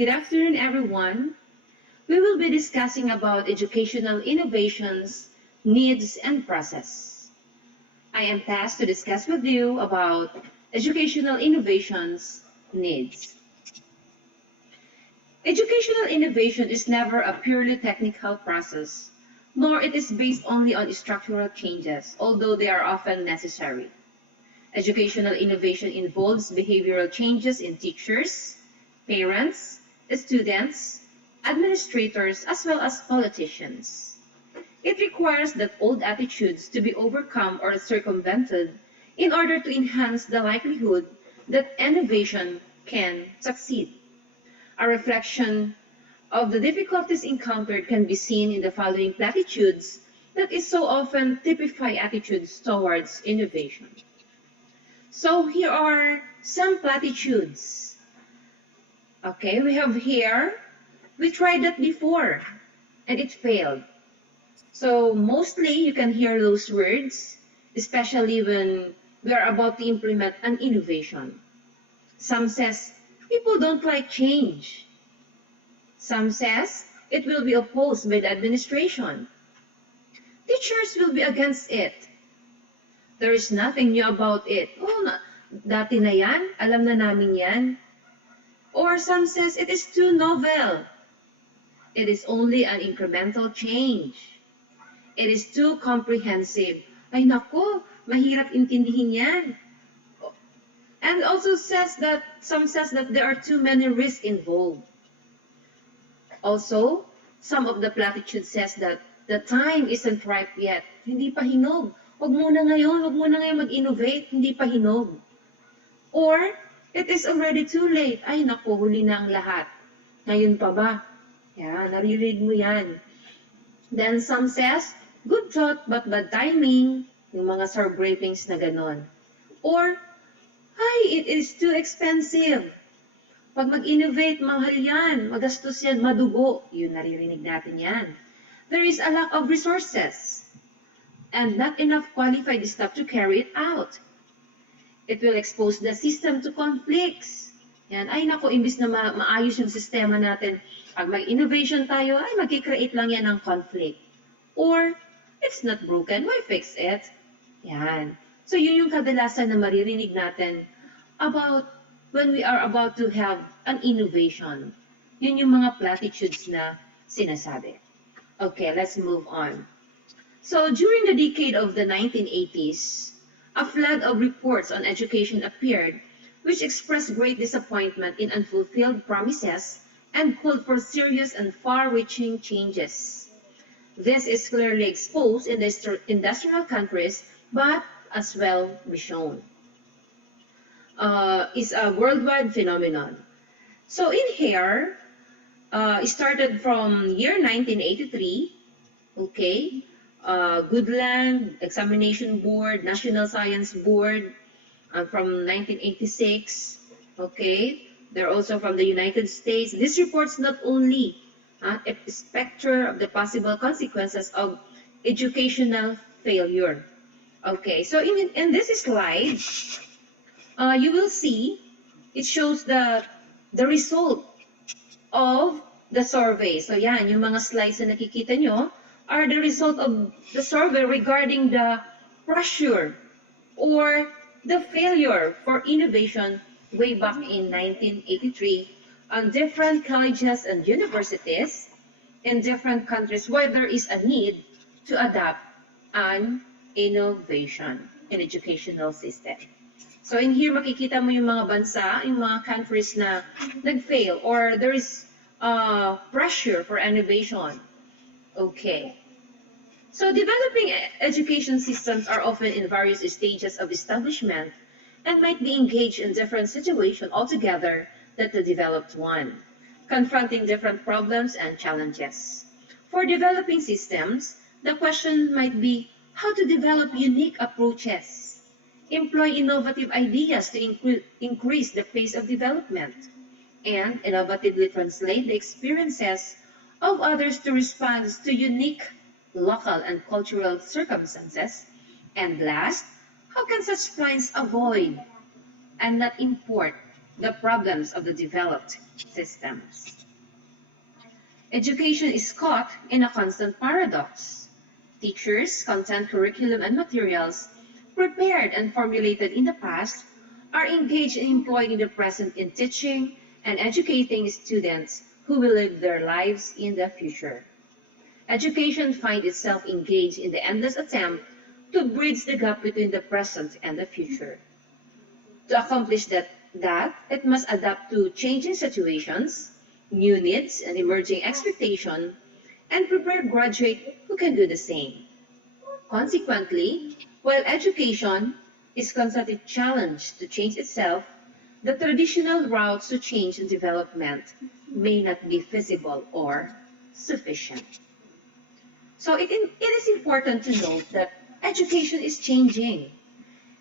Good afternoon, everyone. We will be discussing about educational innovations, needs, and process. I am tasked to discuss with you about educational innovations, needs. Educational innovation is never a purely technical process, nor it is based only on structural changes, although they are often necessary. Educational innovation involves behavioral changes in teachers, parents, students, administrators, as well as politicians. It requires that old attitudes to be overcome or circumvented in order to enhance the likelihood that innovation can succeed. A reflection of the difficulties encountered can be seen in the following platitudes that is so often typify attitudes towards innovation. So here are some platitudes. Okay, we have here, we tried that before and it failed. So mostly you can hear those words, especially when we are about to implement an innovation. Some says, people don't like change. Some says, it will be opposed by the administration. Teachers will be against it. There is nothing new about it. Oh, dati na yan, alam na namin yan. Or some says it is too novel. It is only an incremental change. It is too comprehensive. Ay nako, mahirap intindihin yan. And also some says that there are too many risks involved. Also, some of the platitude says that the time isn't ripe yet. Hindi pa hinog. Huwag muna ngayon mag-innovate. Hindi pa hinog. Or, it is already too late. Ay, naku, huli na ang lahat. Ngayon pa ba? Yan, naririnig mo yan. Then some says, good thought but bad timing. Yung mga sour grapings na ganon. Or, ay, it is too expensive. Pag mag-innovate, mahal yan. Magastos yan, madugo. Yun, naririnig natin yan. There is a lack of resources. And not enough qualified staff to carry it out. It will expose the system to conflicts. Yan. Ay nako, imbis na maayos yung sistema natin, pag may innovation tayo, ay mag-create lang yan ng conflict. Or, it's not broken, why fix it? Yan. So yun yung kadalasan na maririnig natin about when we are about to have an innovation. Yun yung mga platitudes na sinasabi. Okay, let's move on. So during the decade of the 1980s, a flood of reports on education appeared, which expressed great disappointment in unfulfilled promises and called for serious and far-reaching changes. This is clearly exposed in the industrial countries, but as well be shown. Is a worldwide phenomenon. So in here, it started from year 1983, okay? Goodland, Examination Board, National Science Board from 1986. Okay, they're also from the United States. This reports not only a specter of the possible consequences of educational failure. Okay, so in this slide, you will see it shows the result of the survey. So yan, yung mga slides na nakikita nyo, are the result of the survey regarding the pressure or the failure for innovation way back in 1983 on different colleges and universities in different countries where there is a need to adapt an innovation in educational system. So in here makikita mo yung mga bansa, yung mga countries na nag-fail or there is pressure for innovation. Okay. So developing education systems are often in various stages of establishment and might be engaged in different situations altogether than the developed one, confronting different problems and challenges. For developing systems, the question might be how to develop unique approaches, employ innovative ideas to increase the pace of development, and innovatively translate the experiences of others to respond to unique local and cultural circumstances. And last, how can such plans avoid and not import the problems of the developed systems. Education is caught in a constant paradox. Teachers, content, curriculum, and materials prepared and formulated in the past are engaged and employed in the present in teaching and educating students who will live their lives in the future. Education finds itself engaged in the endless attempt to bridge the gap between the present and the future. To accomplish that, it must adapt to changing situations, new needs, and emerging expectations, and prepare graduates who can do the same. Consequently, while education is constantly challenged to change itself, the traditional routes to change and development may not be feasible or sufficient. So it is important to note that education is changing,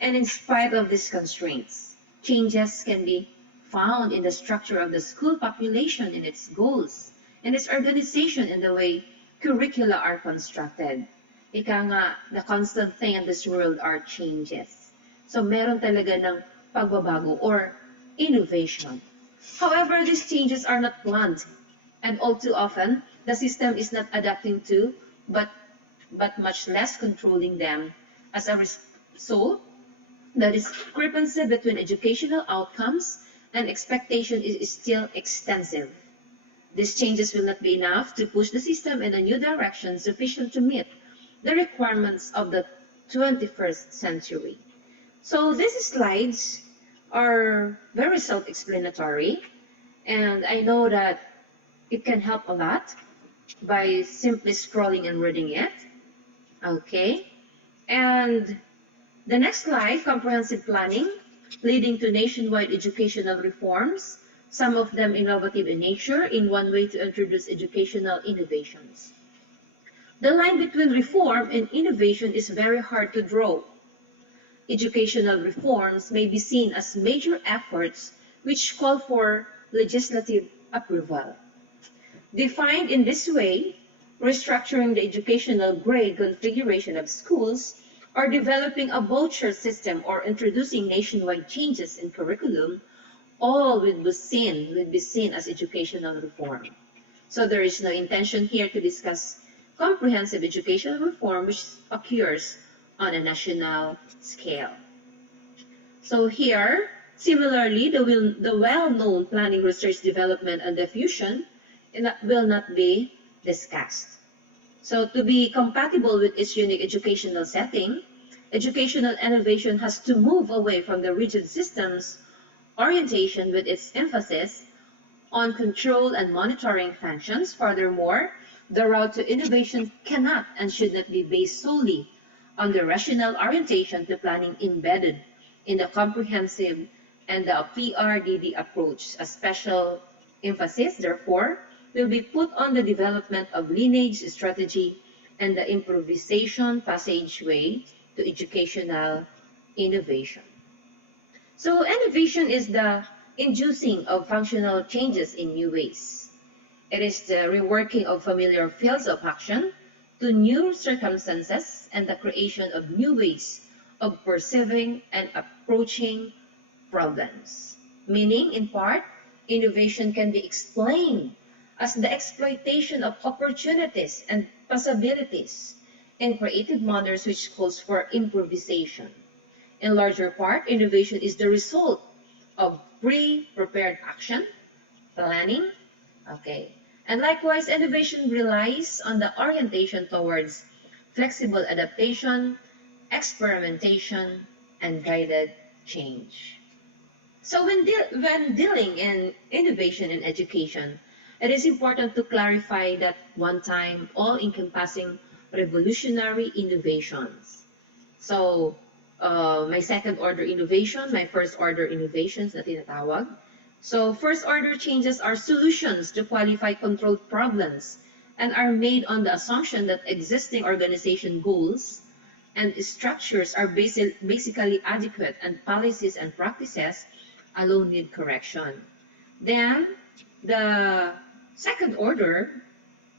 and in spite of these constraints, changes can be found in the structure of the school population, in its goals, in its organization, in the way curricula are constructed. Ika nga, the constant thing in this world are changes. So meron talaga ng pagbabago or innovation. However, these changes are not planned, and all too often, the system is not adapting to, but much less controlling them. As a result, the discrepancy between educational outcomes and expectation is still extensive. These changes will not be enough to push the system in a new direction sufficient to meet the requirements of the 21st century. So these slides are very self-explanatory, and I know that it can help a lot by simply scrolling and reading it. Okay, and the next slide, comprehensive planning, leading to nationwide educational reforms, some of them innovative in nature, in one way to introduce educational innovations. The line between reform and innovation is very hard to draw. Educational reforms may be seen as major efforts which call for legislative approval. Defined in this way, restructuring the educational grade configuration of schools, or developing a voucher system, or introducing nationwide changes in curriculum, all would be seen as educational reform. So there is no intention here to discuss comprehensive educational reform which occurs on a national scale. So here, similarly, the well-known planning, research, development, and diffusion will not be discussed. So to be compatible with its unique educational setting, educational innovation has to move away from the rigid systems orientation with its emphasis on control and monitoring functions. Furthermore, the route to innovation cannot and should not be based solely on the rational orientation to planning embedded in the comprehensive and the PRDD approach. A special emphasis, therefore, will be put on the development of lineage strategy and the improvisation passageway to educational innovation. So innovation is the inducing of functional changes in new ways. It is the reworking of familiar fields of action to new circumstances and the creation of new ways of perceiving and approaching problems. Meaning, in part, innovation can be explained as the exploitation of opportunities and possibilities in creative manners which calls for improvisation. In larger part, innovation is the result of pre-prepared action, planning, okay. And likewise, innovation relies on the orientation towards flexible adaptation, experimentation, and guided change. So when dealing in innovation in education, it is important to clarify that one-time, all-encompassing revolutionary innovations. So, my second-order innovation, my first-order innovations na tinatawag. So, first-order changes are solutions to qualify controlled problems and are made on the assumption that existing organization goals and structures are basically adequate and policies and practices alone need correction. Then, the second order,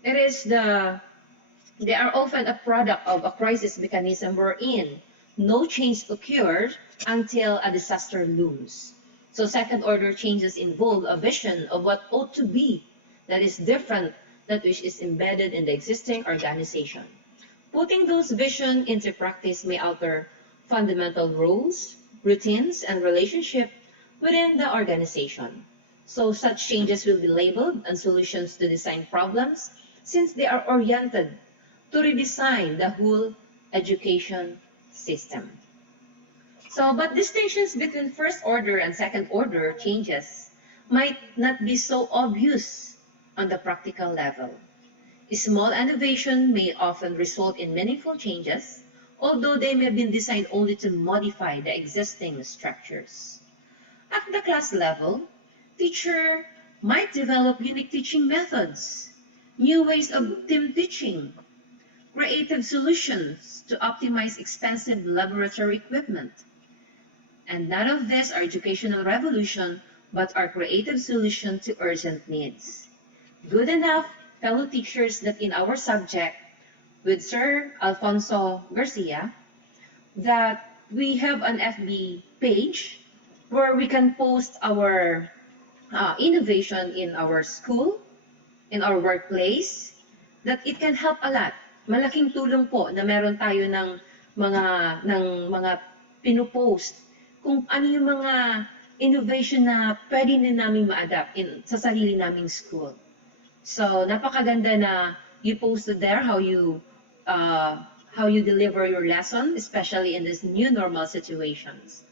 they are often a product of a crisis mechanism wherein no change occurs until a disaster looms. So second order changes involve a vision of what ought to be that is different, that which is embedded in the existing organization. Putting those vision into practice may alter fundamental rules, routines, and relationship within the organization. So such changes will be labeled as solutions to design problems since they are oriented to redesign the whole education system. So, but distinctions between first order and second order changes might not be so obvious on the practical level. Small innovation may often result in meaningful changes, although they may have been designed only to modify the existing structures. At the class level, teacher might develop unique teaching methods, new ways of team teaching, creative solutions to optimize expensive laboratory equipment. And none of these are educational revolution, but are creative solutions to urgent needs. Good enough, fellow teachers, that in our subject with Sir Alfonso Garcia, that we have an FB page where we can post our innovation in our school, in our workplace, that it can help a lot. Malaking tulong po na meron tayo ng mga pinupost kung ano yung mga innovation na pwede na namin ma-adapt sa sarili naming school. So, napakaganda na you posted there how you deliver your lesson, especially in this new normal situations.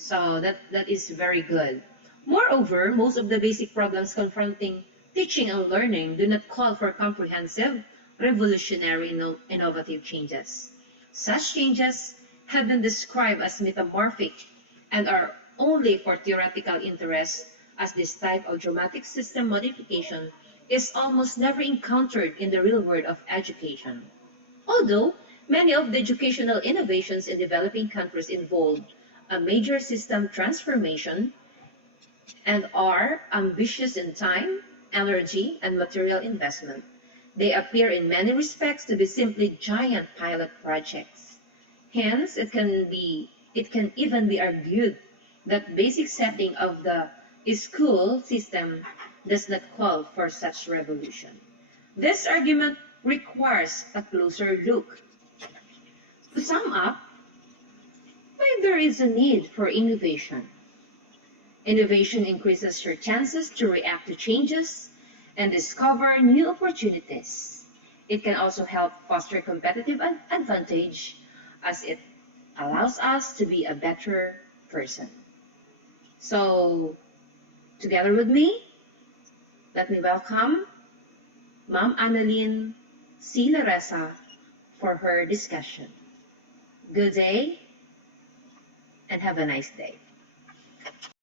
So that is very good. Moreover, most of the basic problems confronting teaching and learning do not call for comprehensive, revolutionary, innovative changes. Such changes have been described as metamorphic and are only for theoretical interest, as this type of dramatic system modification is almost never encountered in the real world of education. Although many of the educational innovations in developing countries involve a major system transformation and are ambitious in time, energy, and material investment, they appear in many respects to be simply giant pilot projects. Hence, it can even be argued that basic setting of the school system does not call for such revolution. This argument requires a closer look. To sum up, why there is a need for innovation. Innovation increases your chances to react to changes and discover new opportunities. It can also help foster competitive advantage as it allows us to be a better person. So, together with me, let me welcome Ma'am Annalyn C. Laresa for her discussion. Good day and have a nice day.